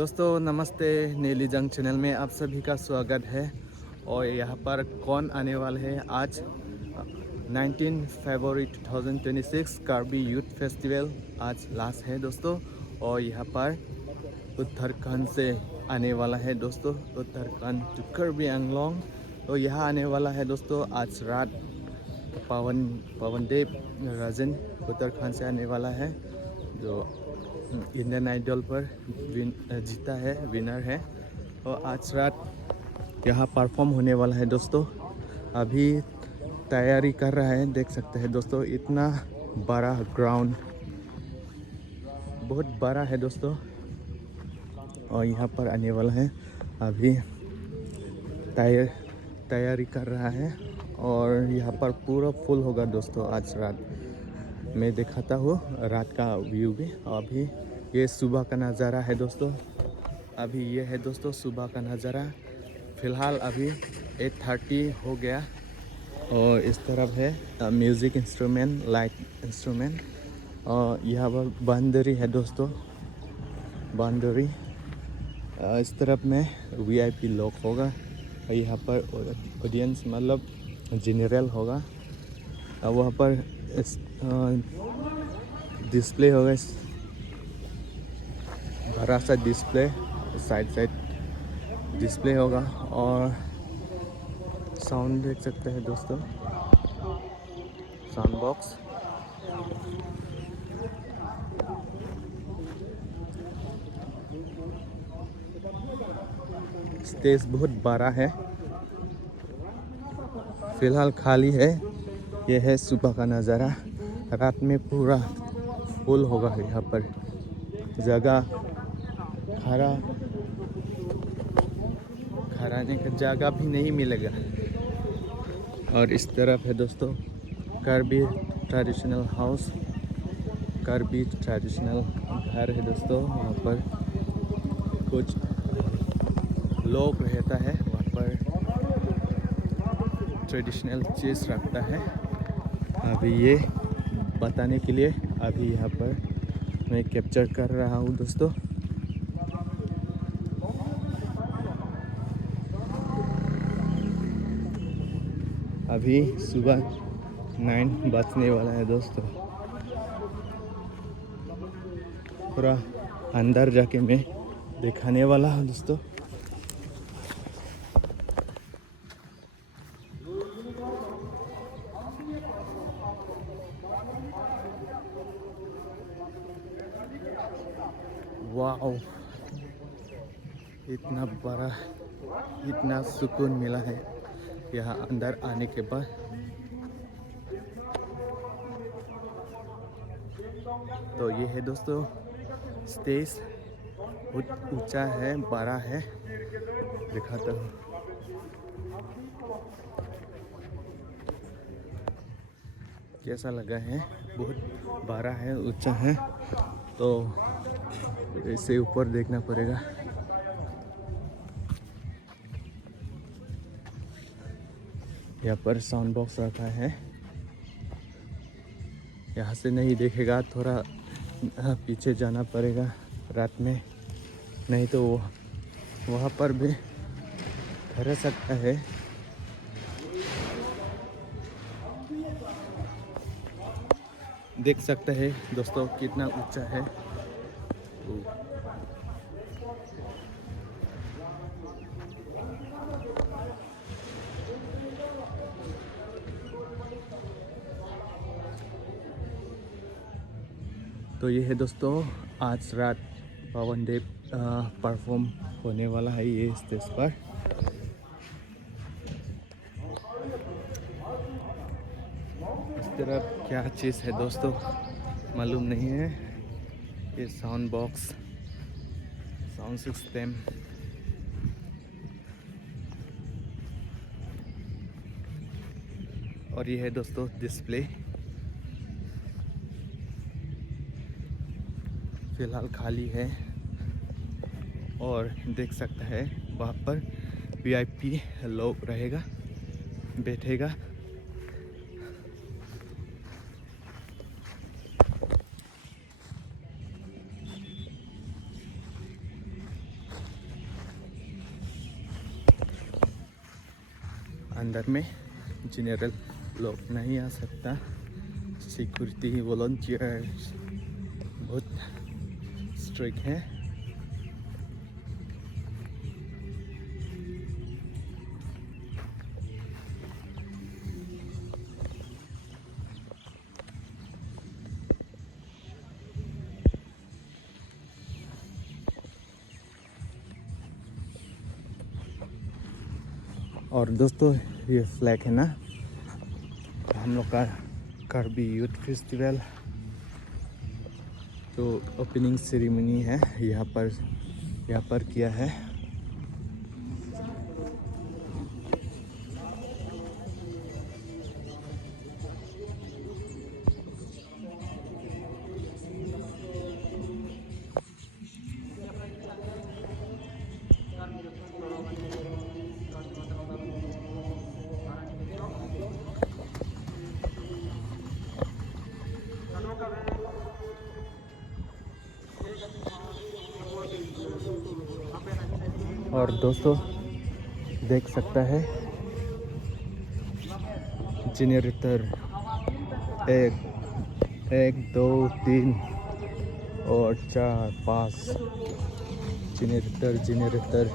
दोस्तों नमस्ते, नीली जंग चैनल में आप सभी का स्वागत है। और यहाँ पर कौन आने वाला है आज 19 फरवरी 2026 कार्बी यूथ फेस्टिवल आज लास्ट है दोस्तों। और यहाँ पर उत्तराखंड से आने वाला है दोस्तों, उत्तराखंड टू कार्बी आंगलोंग। तो यहाँ आने वाला है दोस्तों आज रात पवनदेव राजन उत्तराखंड से आने वाला है, जो इंडियन आइडल पर जीता है, विनर है। और आज रात यहाँ परफॉर्म होने वाला है दोस्तों। अभी तैयारी कर रहा है, देख सकते हैं दोस्तों, इतना बड़ा ग्राउंड, बहुत बड़ा है दोस्तों। और यहाँ पर आने वाला है, अभी तैयारी कर रहा है। और यहाँ पर पूरा फुल होगा दोस्तों आज रात। मैं दिखाता हूँ रात का व्यू भी। अभी ये सुबह का नज़ारा है दोस्तों, अभी ये है दोस्तों सुबह का नज़ारा। फ़िलहाल अभी 8:30 हो गया। और इस तरफ है म्यूज़िक इंस्ट्रूमेंट, लाइट इंस्ट्रूमेंट। और यहाँ पर बांदरी है दोस्तों, बांदरी। इस तरफ में VIP लोग होगा। और यहाँ पर ऑडियंस मतलब जनरल होगा। वहाँ पर डिस्प्ले होगा, बड़ा सा डिस्प्ले, साइड डिस्प्ले होगा। और साउंड देख सकते हैं दोस्तों, साउंड बॉक्स। स्टेज बहुत बड़ा है, फिलहाल खाली है। यह है सुबह का नज़ारा। रात में पूरा फुल होगा, यहाँ पर जगह खड़ाने का जगह भी नहीं मिलेगा। और इस तरफ है दोस्तों Karbi traditional house, Karbi traditional घर है दोस्तों। वहाँ पर कुछ लोग रहता है, वहाँ पर ट्रेडिशनल चीज़ रखता है। अभी ये बताने के लिए अभी यहाँ पर मैं कैप्चर कर रहा हूँ दोस्तों। अभी सुबह 9 बजने वाला है दोस्तों। पूरा अंदर जाके मैं दिखाने वाला हूँ दोस्तों। वाओ, इतना बड़ा, इतना सुकून मिला है यहाँ अंदर आने के बाद। तो ये है दोस्तों स्टेज, बहुत ऊंचा है, बड़ा है, दिखाता हूँ। कैसा लगा है, बहुत बड़ा है, ऊंचा है। तो इससे ऊपर देखना पड़ेगा। यहाँ पर साउंड बॉक्स रखा है, यहाँ से नहीं देखेगा, थोड़ा पीछे जाना पड़ेगा रात में, नहीं तो वहाँ पर भी ठहर सकता है। देख सकते हैं दोस्तों कितना ऊंचा है। तो ये है दोस्तों आज रात पवनदेव परफॉर्म होने वाला है ये स्टेज पर। इस तरफ क्या चीज़ है दोस्तों मालूम नहीं है। ये साउंड बॉक्स, साउंड सिस्टम। और ये है दोस्तों डिस्प्ले। फिलहाल खाली है। और देख सकता है वहाँ पर VIP लोग रहेगा, बैठेगा। अंदर में जनरल लोग नहीं आ सकता। सिक्योरिटी वॉलंटियर्स बहुत स्ट्रिक्ट है। और दोस्तों ये फ्लैग है ना, हम लोग का कार्बी यूथ फेस्टिवल तो ओपनिंग सेरेमनी है यहाँ पर किया है। और दोस्तों देख सकता है जनरेटर 1 2 3 और 4 5 जनरेटर